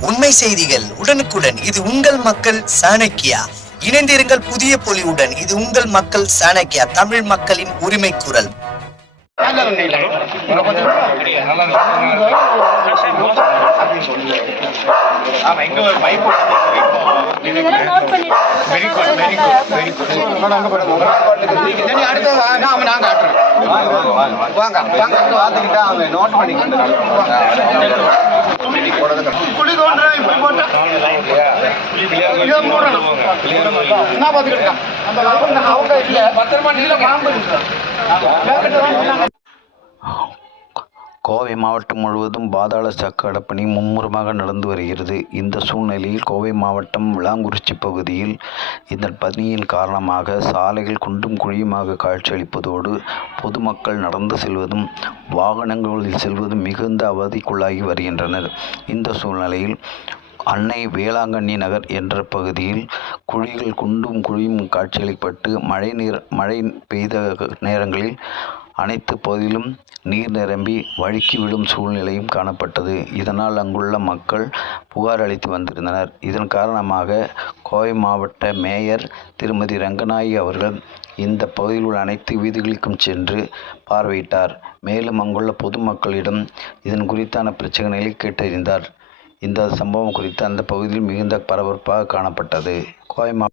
உண்மை செய்திகள் உடனுக்குடன். இது உங்கள் மக்கள் சாணக்கியா? இணைந்திருங்கள் புதிய பொலிவுடன். இது உங்கள் மக்கள் சாணக்கியா? தமிழ் மக்களின் உரிமை குரல். ஆமா ஒரு pipe very good very good very good நாம வாங்க வாங்க பார்த்துக்கிட்டா அவங்க நோட் பண்ணிக்கிட்டு அவங்க இல்ல பத்திரமா நீல பாம்பு கோவை மாவட்டம் முழுவதும் பாதாள சாக்கடை பணி மும்முரமாக நடந்து வருகிறது. இந்த சூழ்நிலையில் கோவை மாவட்டம் விளாங்குறிச்சி பகுதியில் இந்த பணியின் காரணமாக சாலைகள் குண்டும் குழியுமாக காட்சியளிப்பதோடு பொதுமக்கள் நடந்து செல்வதும் வாகனங்களில் செல்வதும் மிகுந்த அவதிக்குள்ளாகி வருகின்றனர். இந்த சூழ்நிலையில் அன்னை வேளாங்கண்ணி நகர் என்ற பகுதியில் குழிகள் குண்டும் குழியும் காட்சியளிப்பட்டு மழை நீர் மழை பெய்த நேரங்களில் அனைத்து பகுதியிலும் நீர் நிரம்பி வழுக்கி விடும் சூழ்நிலையும் காணப்பட்டது. இதனால் அங்குள்ள மக்கள் புகார் அளித்து வந்திருந்தனர். இதன் காரணமாக கோவை மாவட்ட மேயர் திருமதி ரங்கநாயகி அவர்கள் இந்த பகுதியில் உள்ள அனைத்து வீதிகளுக்கும் சென்று பார்வையிட்டார். மேலும் அங்குள்ள பொதுமக்களிடம் இதன் குறித்தான பிரச்சனைகளை கேட்டறிந்தார். இந்த சம்பவம் குறித்து அந்த பகுதியில் மிகுந்த பரபரப்பாக காணப்பட்டது. கோயமா